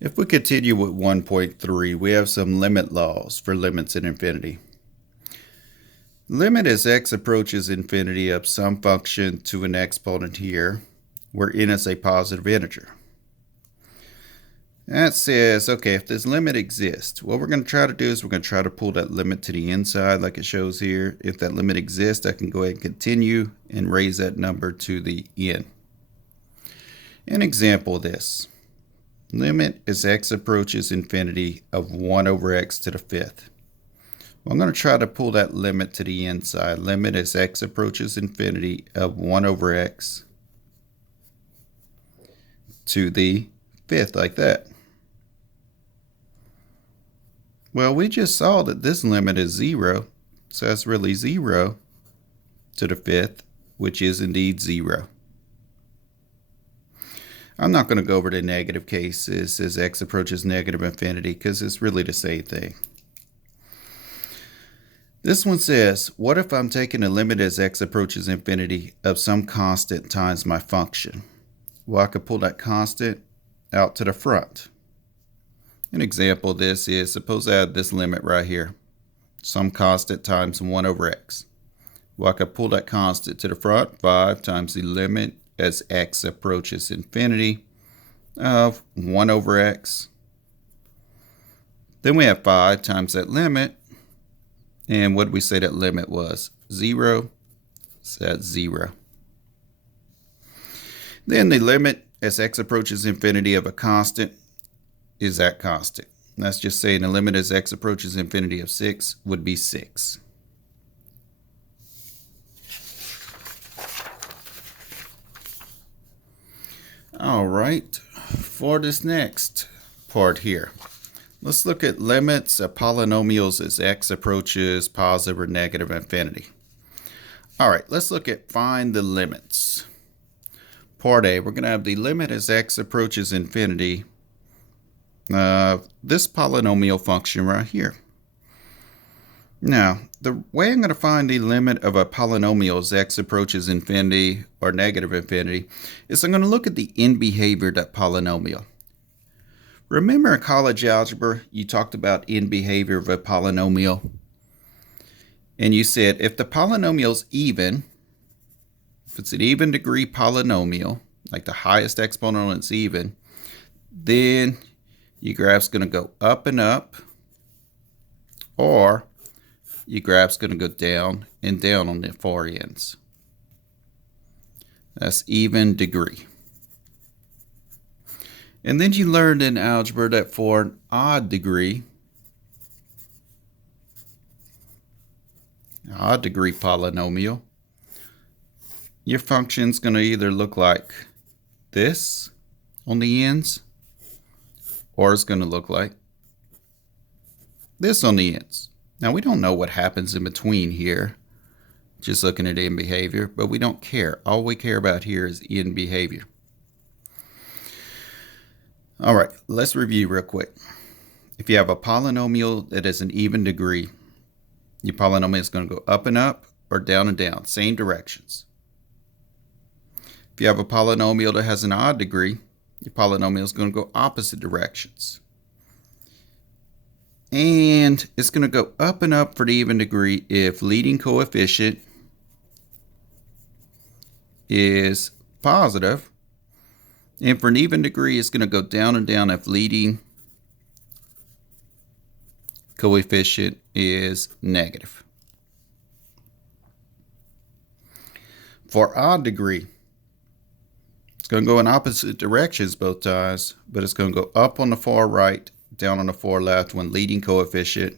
If we continue with 1.3, we have some limit laws for limits in infinity. Limit as x approaches infinity of some function to an exponent here, where n is a positive integer. That says, okay, if this limit exists, what we're going to try to do is we're going to try to pull that limit to the inside like it shows here. If that limit exists, I can go ahead and continue and raise that number to the n. An example of this. Limit as x approaches infinity of 1 over x to the fifth. Well, I'm going to try to pull that limit to the inside. Limit as x approaches infinity of 1 over x to the fifth, like that. Well, we just saw that this limit is 0, so that's really 0 to the fifth, which is indeed 0. I'm not going to go over the negative cases as x approaches negative infinity because it's really the same thing. This one says, what if I'm taking a limit as x approaches infinity of some constant times my function? Well, I could pull that constant out to the front. An example of this is, suppose I had this limit right here, some constant times 1 over x. Well, I could pull that constant to the front, 5 times the limit as x approaches infinity of 1 over x. Then we have 5 times that limit. And what did we say that limit was? 0. So that's 0. Then the limit as x approaches infinity of a constant is that constant. That's just saying the limit as x approaches infinity of 6 would be 6. All right, for this next part here, let's look at limits of polynomials as x approaches positive or negative infinity. All right, let's look at find the limits. Part A, we're going to have the limit as x approaches infinity this polynomial function right here. Now, the way I'm going to find the limit of a polynomial as x approaches infinity or negative infinity is I'm going to look at the end behavior of that polynomial. Remember in college algebra, you talked about end behavior of a polynomial. And you said if the polynomial is even, if it's an even degree polynomial, like the highest exponent is even, then your graph's going to go up and up, or your graph's going to go down and down on the far ends. That's even degree. And then you learned in algebra that for an odd degree polynomial, your function's going to either look like this on the ends, or it's going to look like this on the ends. Now, we don't know what happens in between here, just looking at end behavior, but we don't care. All we care about here is end behavior. All right, let's review real quick. If you have a polynomial that is an even degree, your polynomial is going to go up and up or down and down, same directions. If you have a polynomial that has an odd degree, your polynomial is going to go opposite directions. And it's going to go up and up for the even degree if leading coefficient is positive. And for an even degree, it's going to go down and down if leading coefficient is negative. For odd degree, it's going to go in opposite directions both times, but it's going to go up on the far right, down on the far left when leading coefficient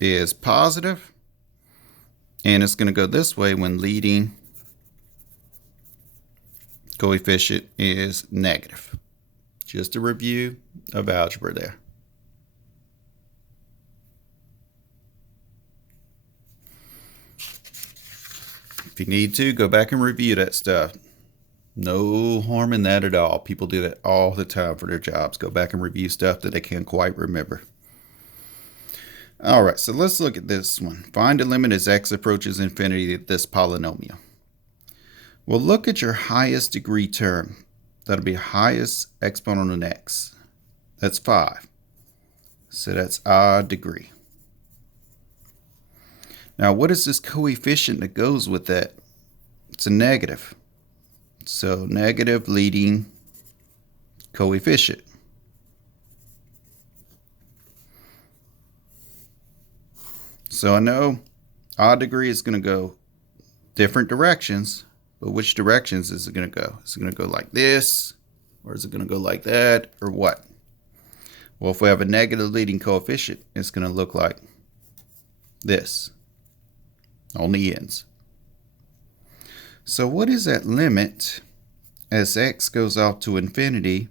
is positive, and it's going to go this way when leading coefficient is negative. Just a review of algebra there. If you need to, go back and review that stuff. No harm in that at all. People do that all the time for their jobs. Go back and review stuff that they can't quite remember. All right, so let's look at this one. Find a limit as x approaches infinity of this polynomial. Well, look at your highest degree term. That'll be highest exponent on x. That's 5. So that's odd degree. Now, what is this coefficient that goes with that? It's a negative. So negative leading coefficient. So I know odd degree is going to go different directions, but which directions is it going to go? Is it going to go like this, or is it going to go like that, or what? Well, if we have a negative leading coefficient, it's going to look like this on the ends. So what is that limit as x goes off to infinity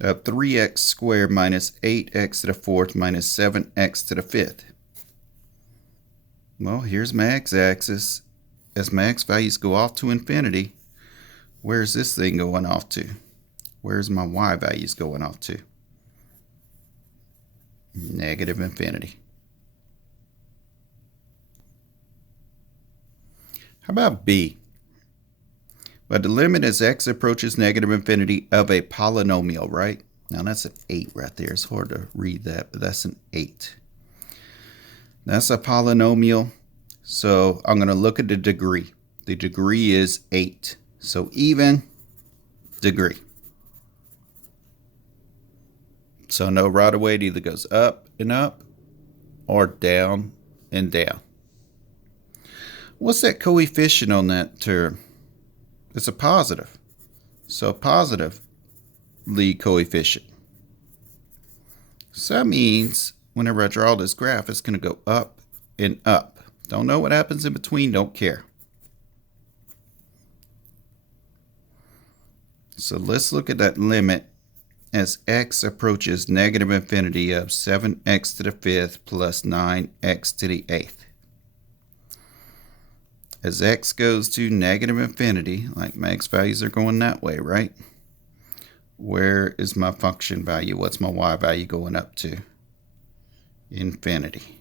of 3x squared minus 8x to the fourth minus 7x to the fifth? Well, here's my x-axis. As my x values go off to infinity, where's this thing going off to? Where's my y values going off to? Negative infinity. How about B? But the limit as x approaches negative infinity of a polynomial, right? Now that's an 8 right there. It's hard to read that, but that's an 8. That's a polynomial. So I'm going to look at the degree. The degree is 8. So even degree. So no right away, it either goes up and up or down and down. What's that coefficient on that term? It's a positive. So positive lead coefficient. So that means whenever I draw this graph, it's going to go up and up. Don't know what happens in between, don't care. So let's look at that limit as x approaches negative infinity of 7x to the fifth plus 9x to the eighth. As x goes to negative infinity, like my x values are going that way, right? Where is my function value? What's my y value going up to? Infinity.